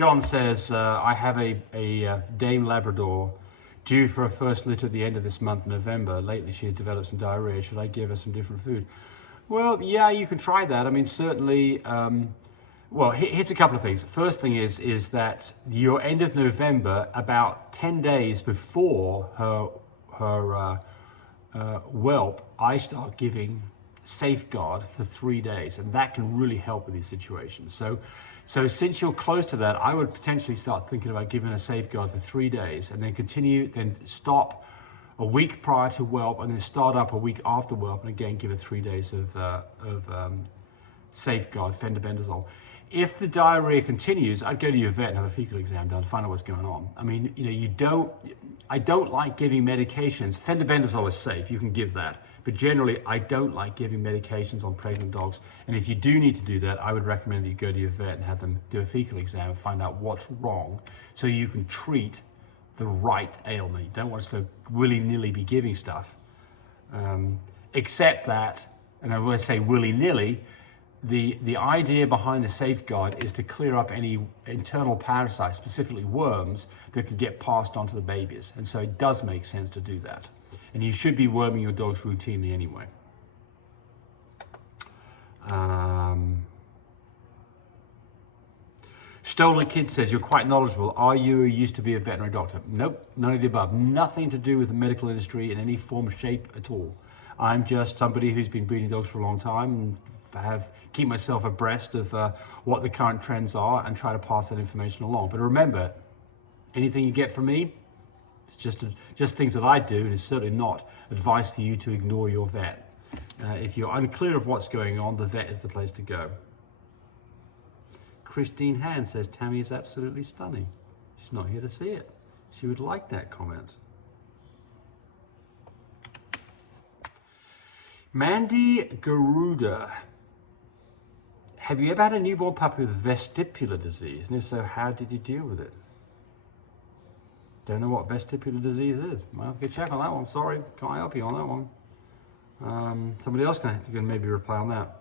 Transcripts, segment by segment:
John says, I have a Dame Labrador due for a first litter at the end of this month, November. Lately she's developed some diarrhea. Should I give her some different food? Well, yeah, you can try that. I mean, certainly, well, here's a couple of things. First thing is that your end of November, about 10 days before her whelp, I start giving Safeguard for 3 days, and that can really help with these situations. So since you're close to that, I would potentially start thinking about giving a Safeguard for 3 days, and then continue, then stop a week prior to whelp, and then start up a week after whelp, and again give it 3 days of Safeguard, fenbendazole. If the diarrhea continues, I'd go to your vet and have a fecal exam done to find out what's going on. I mean, you know, I don't like giving medications. Fenbendazole is safe, you can give that. But generally, I don't like giving medications on pregnant dogs. And if you do need to do that, I would recommend that you go to your vet and have them do a fecal exam and find out what's wrong so you can treat the right ailment. You don't want us to willy-nilly be giving stuff. Except that, and I will say willy-nilly, the idea behind the Safeguard is to clear up any internal parasites, specifically worms, that could get passed on to the babies. And so it does make sense to do that. And you should be worming your dogs routinely anyway. Stolen Kid says, you're quite knowledgeable. Are you or used to be a veterinary doctor? Nope, none of the above. Nothing to do with the medical industry in any form, shape at all. I'm just somebody who's been breeding dogs for a long time and keep myself abreast of what the current trends are and try to pass that information along. But remember, anything you get from me, it's just things that I do, and it's certainly not advice for you to ignore your vet. If you're unclear of what's going on, the vet is the place to go. Christine Hand says, Tammy is absolutely stunning. She's not here to see it. She would like that comment. Mandy Garuda. Have you ever had a newborn puppy with vestibular disease? And if so, how did you deal with it? Don't know what vestibular disease is. Well, good check on that one. Sorry, can't help you on that one. Somebody else can maybe reply on that.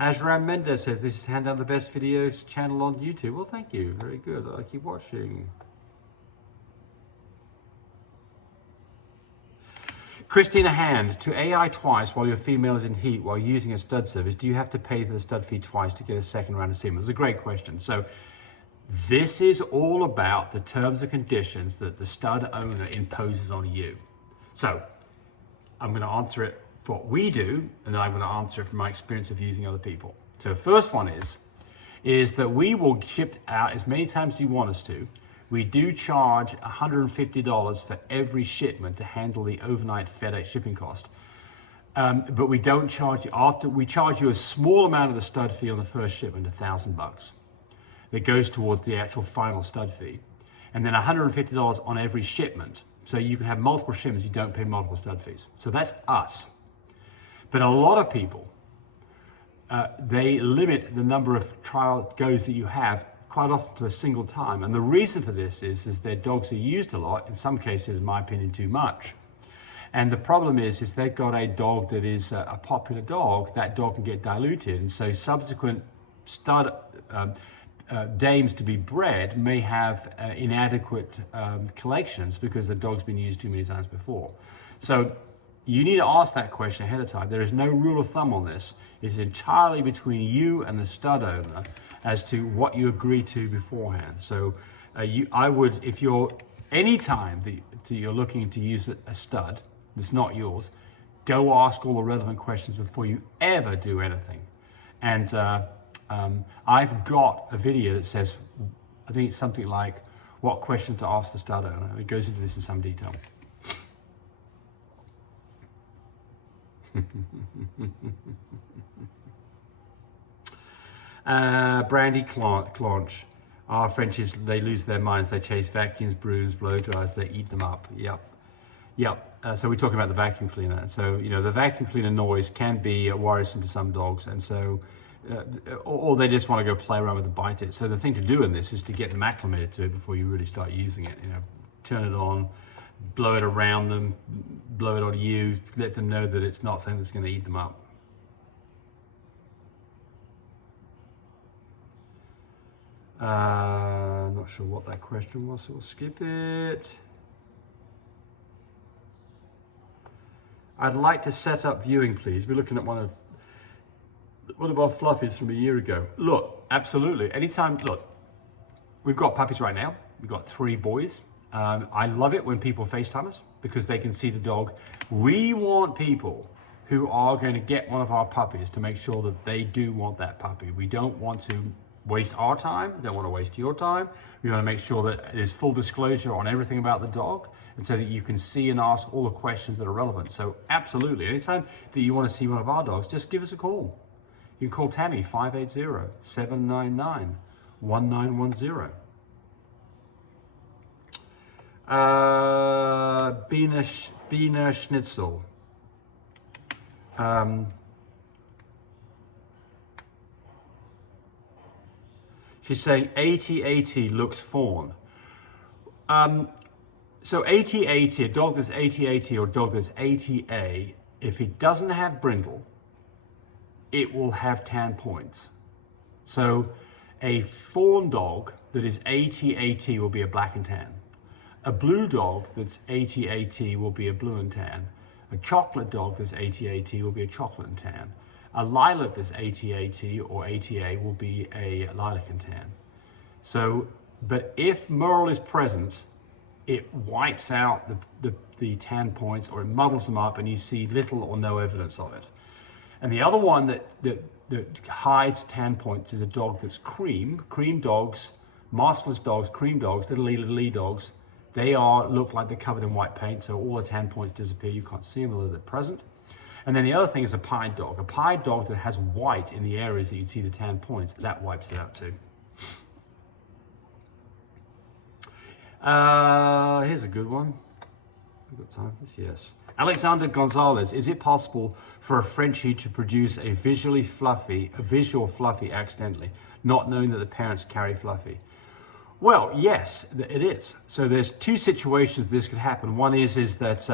Azram Mendez says, this is hand down the best videos channel on YouTube. Well, thank you. Very good. I keep watching. Christina Hand, to AI twice while your female is in heat while using a stud service, do you have to pay for the stud fee twice to get a second round of semen? It's a great question. So this is all about the terms and conditions that the stud owner imposes on you. So I'm going to answer it for what we do, and then I'm going to answer it from my experience of using other people. So the first one is that we will ship out as many times as you want us to. We do charge $150 for every shipment to handle the overnight FedEx shipping cost. But we don't charge you, we charge you a small amount of the stud fee on the first shipment, $1,000. That goes towards the actual final stud fee. And then $150 on every shipment. So you can have multiple shipments, you don't pay multiple stud fees. So that's us. But a lot of people, they limit the number of trial goes that you have quite often to a single time. And the reason for this is their dogs are used a lot, in some cases, in my opinion, too much. And the problem is they've got a dog that is a popular dog, that dog can get diluted. And so subsequent stud dames to be bred may have inadequate collections because the dog's been used too many times before. So you need to ask that question ahead of time. There is no rule of thumb on this. It's entirely between you and the stud owner as to what you agree to beforehand. So I would, if you're, anytime that you're looking to use a stud that's not yours, go ask all the relevant questions before you ever do anything. And I've got a video that says, I think it's something like what questions to ask the stud owner. It goes into this in some detail. Brandy Clonch. Our Frenchies, they lose their minds. They chase vacuums, brooms, blow dryers, they eat them up. Yep. So we're talking about the vacuum cleaner. So, you know, the vacuum cleaner noise can be worrisome to some dogs. And so, or they just want to go play around with it, bite it. So the thing to do in this is to get them acclimated to it before you really start using it. You know, turn it on, blow it around them, blow it on you, let them know that it's not something that's going to eat them up. Not sure what that question was, so we'll skip it. I'd like to set up viewing, please. We're looking at one of our fluffies from a year ago. Look, absolutely. Anytime, look, we've got puppies right now. We've got 3 boys. I love it when people FaceTime us because they can see the dog. We want people who are going to get one of our puppies to make sure that they do want that puppy. We don't want to waste our time. We don't want to waste your time. We want to make sure that there's full disclosure on everything about the dog, and so that you can see and ask all the questions that are relevant. So absolutely, anytime that you want to see one of our dogs, just give us a call. You can call Tammy, 580-799-1910. Bina Schnitzel. She's saying 80-80 looks fawn. So 80-80, a dog that's 80-80 or a dog that's 80A, if it doesn't have brindle, it will have tan points. So a fawn dog that is 80-80 will be a black and tan. A blue dog that's 80-80 will be a blue and tan. A chocolate dog that's 80-80 will be a chocolate and tan. A lilac that's 80-80 or 80A will be a lilac and tan. So, but if Merle is present, it wipes out the tan points, or it muddles them up, and you see little or no evidence of it. And the other one that hides tan points is a dog that's cream dogs, maskless dogs, cream dogs, little E dogs. They look like they're covered in white paint, so all the tan points disappear. You can't see them although they're present. And then the other thing is a pied dog. A pied dog that has white in the areas that you'd see the tan points, that wipes it out too. Here's a good one. We've got time for this, yes. Alexander Gonzalez, is it possible for a Frenchie to produce a visual fluffy accidentally, not knowing that the parents carry fluffy? Well, yes, it is. So there's 2 situations this could happen. One is that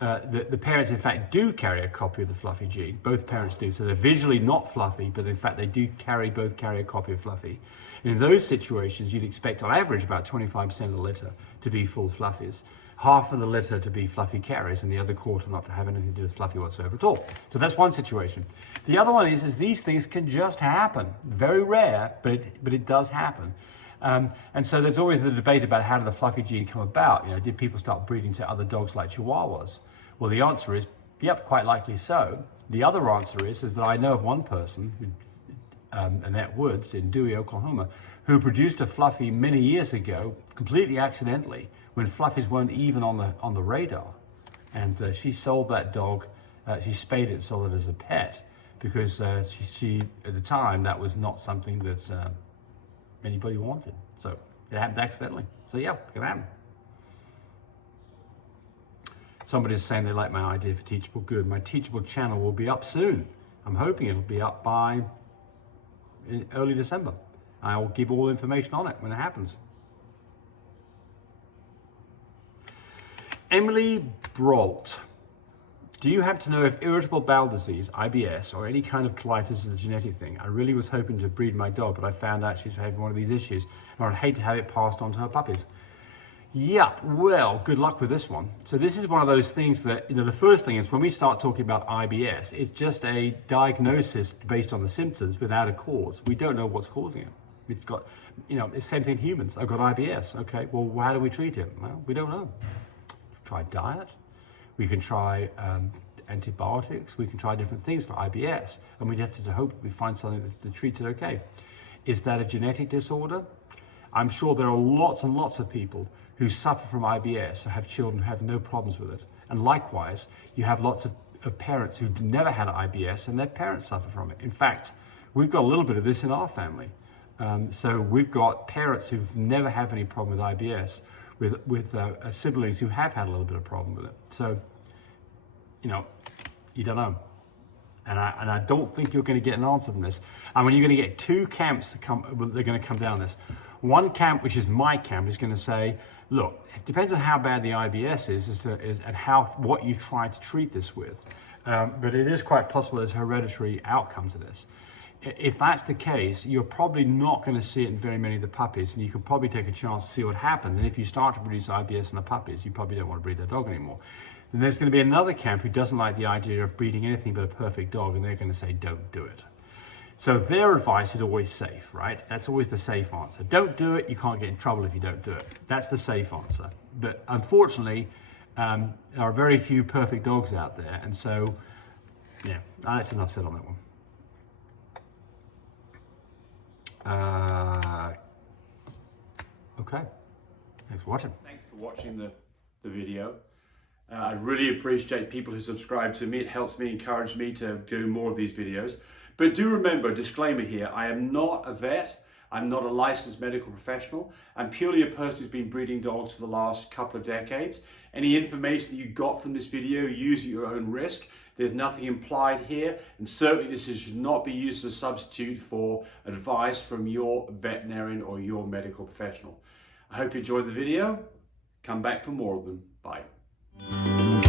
the parents, in fact, do carry a copy of the fluffy gene. Both parents do. So they're visually not fluffy, but in fact, they do both carry a copy of fluffy. And in those situations, you'd expect on average about 25% of the litter to be full fluffies, half of the litter to be fluffy carriers, and the other quarter not to have anything to do with fluffy whatsoever at all. So that's one situation. The other one is these things can just happen. Very rare, but it does happen. And so there's always the debate about how did the fluffy gene come about? You know, did people start breeding to other dogs like Chihuahuas? Well, the answer is, yep, quite likely so. The other answer is that I know of one person, Annette Woods in Dewey, Oklahoma, who produced a fluffy many years ago, completely accidentally, when fluffies weren't even on the radar. And she sold that dog, she spayed it and sold it as a pet, because she at the time, that was not something that anybody wanted. So it happened accidentally. So yeah, it can happen. Somebody's saying they like my idea for Teachable. Good. My Teachable channel will be up soon. I'm hoping it'll be up by early December. I will give all information on it when it happens. Emily Brolt, do you happen to know if irritable bowel disease, IBS, or any kind of colitis is a genetic thing? I really was hoping to breed my dog, but I found out she's having one of these issues, and I'd hate to have it passed on to her puppies. Yeah, well, good luck with this one. So this is one of those things that, you know, the first thing is when we start talking about IBS, it's just a diagnosis based on the symptoms without a cause. We don't know what's causing it. It's got, you know, it's the same thing in humans. I've got IBS. Okay, well, how do we treat it? Well, we don't know. Try diet. We can try antibiotics. We can try different things for IBS, and we have to hope we find something that treats it okay. Is that a genetic disorder? I'm sure there are lots and lots of people who suffer from IBS or have children who have no problems with it. And likewise, you have lots of parents who've never had IBS and their parents suffer from it. In fact, we've got a little bit of this in our family. So we've got parents who've never had any problem with IBS with siblings who have had a little bit of problem with it. So, you know, you don't know. And I don't think you're going to get an answer from this. And when you're going to get 2 camps that they're going to come down this. One camp, which is my camp, is going to say, look, it depends on how bad the IBS is and what you try to treat this with. But it is quite possible there's a hereditary outcome to this. if that's the case, you're probably not going to see it in very many of the puppies, and you can probably take a chance to see what happens. And if you start to produce IBS in the puppies, you probably don't want to breed that dog anymore. Then there's going to be another camp who doesn't like the idea of breeding anything but a perfect dog, and they're going to say, don't do it. So their advice is always safe, right? That's always the safe answer. Don't do it, you can't get in trouble if you don't do it. That's the safe answer. But unfortunately, there are very few perfect dogs out there, and so, yeah, that's enough said on that one. Okay, thanks for watching. Thanks for watching the video. I really appreciate people who subscribe to me. It helps me, encourage me to do more of these videos. But do remember, disclaimer here, I am not a vet. I'm not a licensed medical professional. I'm purely a person who's been breeding dogs for the last couple of decades. Any information that you got from this video, use at your own risk. There's nothing implied here, and certainly this should not be used as a substitute for advice from your veterinarian or your medical professional. I hope you enjoyed the video. Come back for more of them. Bye.